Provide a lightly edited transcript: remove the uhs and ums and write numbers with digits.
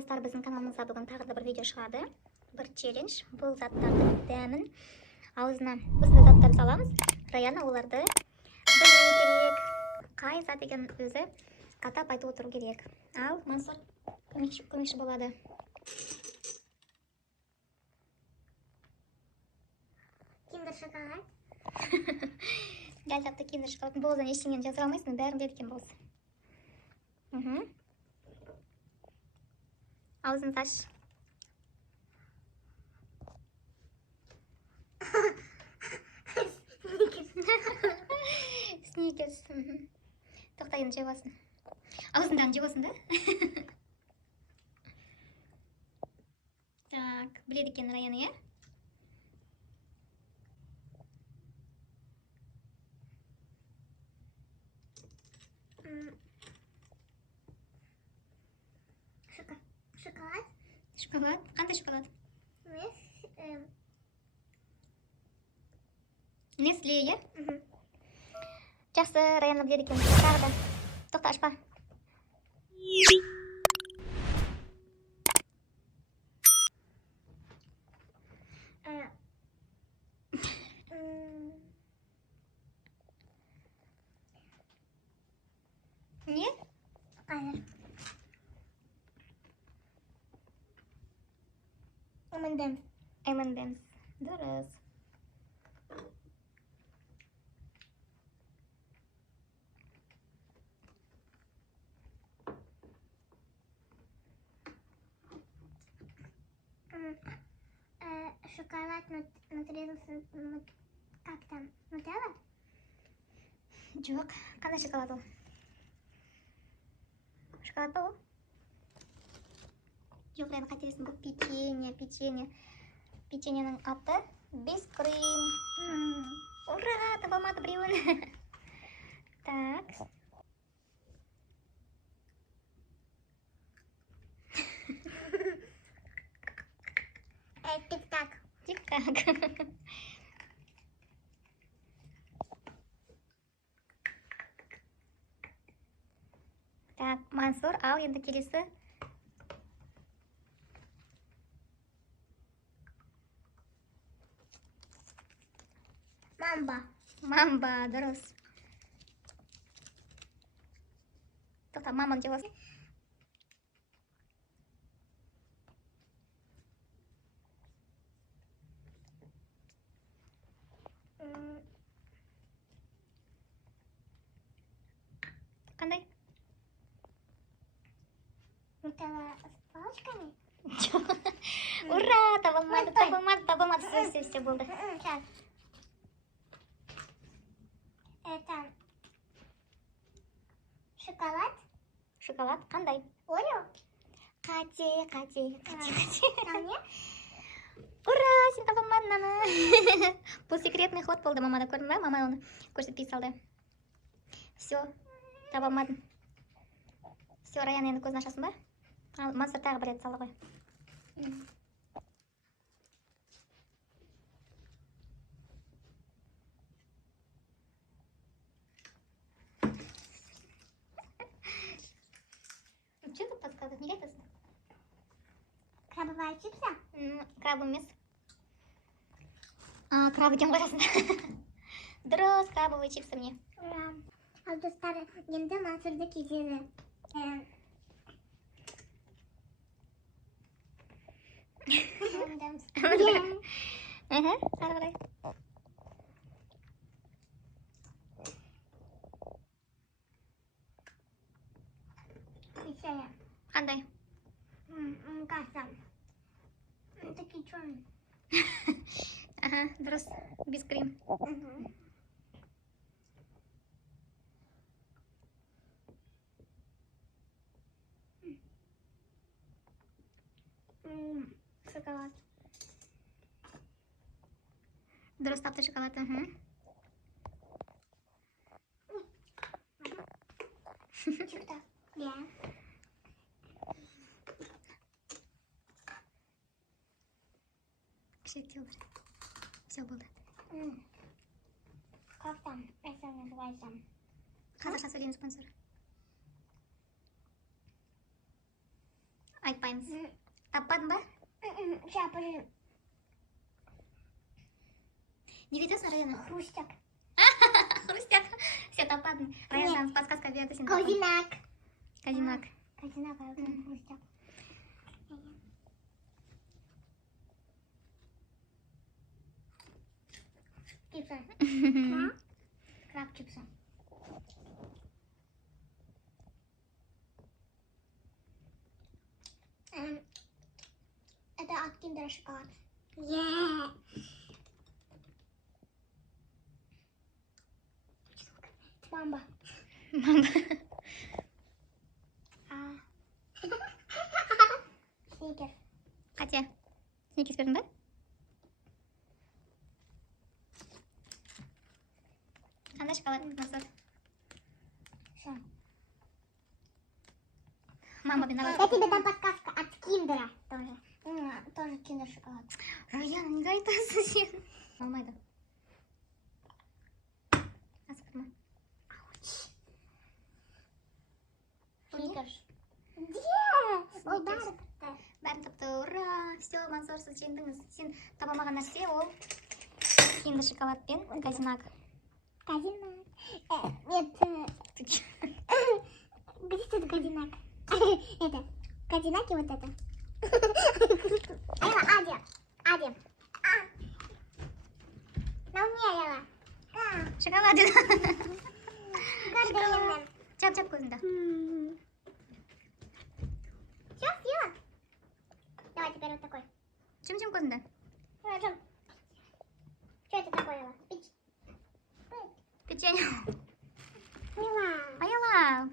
Достар, біздің каналымызда бүгін тағы да бір видео шығады. Бір челлендж. Бұл заттардың дәмін аузына осындай заттар саламыз. Раяна оларды білу керек. Қай зат екенін өзі атап айтып отыру керек. Ал Мансур көмекші болады. Киндер шоколад. Дәл тапты киндер шоколад. Болдан ештеңені жаза алмайсың, бәрін біледі екен болсы. Аузын таш. Сникерс. Тоқта, енді жеп алсын. Аузындағы жеп алсын да? Так, біледі екен Раяна, е? Шоколад. Шоколад? Қандай шоколад? Несле, е? Жақсы, Раяна біледі екен. Тағы да. Тоқта, ашпа. Не? Қазір. M&M's. Дұрыс. Шоколад натрезался, как там, нутелла? Жоқ, қандай шоколад ол? Шоколад па ол? Жоқ, Раяна, қателестің, бұл печенье. Печеньенің аты бискрим. Ура, таба алмады біреуін. Так. Тик-так. Тик-так. Так, Мансур, ал енді келесі. Мамба, дұрыс. Тоқта, маманы жеп алсын. Қандай? Нутелла с палочками? Ура, табылмады. Все болды. Сейчас. Это шоколад? Шоколад қандай? Орео? Қате. Ко мне? Ура, сен таба алмадың аны. Бұл секретный ход болды, мамада көрдің ба? Мама оны көрсетпей салды. Все, таба алмадың. Все, Раяна, енді көзін ашасың ба? Ал Мансур тағы бір рет салы ғой. Че тут подсказывать? Не айтасың? Крабовая чипса? Краб емес. Краб екен ғой расында. Дұрыс, крабовый чипсы мне. Ура. Ал достар, енді Мансурды кезеді. Ары қарай. Еще Қандай? кажется, такие черные. Дұрыс, бискрим. Шоколад. Дұрыс тапты шоколад. Чипта. Я. Кішіректеу бір. Все болды. Как там? Это называется? Қазақша сөйлейміз, Мансур. Айтпай. таппаймыз. Таппадың ба? Сейчас, подожди. Не ведесің Раяна? Хрустяк. Хрустяк. Все, таппадың. Раяна подсказка берді сен. Козинак. Казинак. Козинак, а вот хрустяк. Чипсы. Краб чипсы. Это от Киндера шоколад. Мамба. Сникерс. Катя, сникерс бердің ба? Қандай шоколад Мансұр? Всё. Мама мен Я тебе дам подсказку от Киндера тоже. Тоже Киндер шоколад. Раяна, неге айтасың сен? Болмайды. Асықтырма. Сникерс. Где? Ой, Сникерс. да. Бәрін тапты. Ура! Все, Мансұр, сіз жеңдіңіз. Сен таба алмаған нәрсе ол киндер шоколад пен казинак. Козинак. Нет. Где тут Козинак? Это. Козинак и вот это. Ади. На мне Ела. Шоколад. Гордыня. Жап көзіңді. Все, съела? Давай теперь вот такой. Жым көзіңді. Что это такое, Ела? Печенье. Мила. Аяла.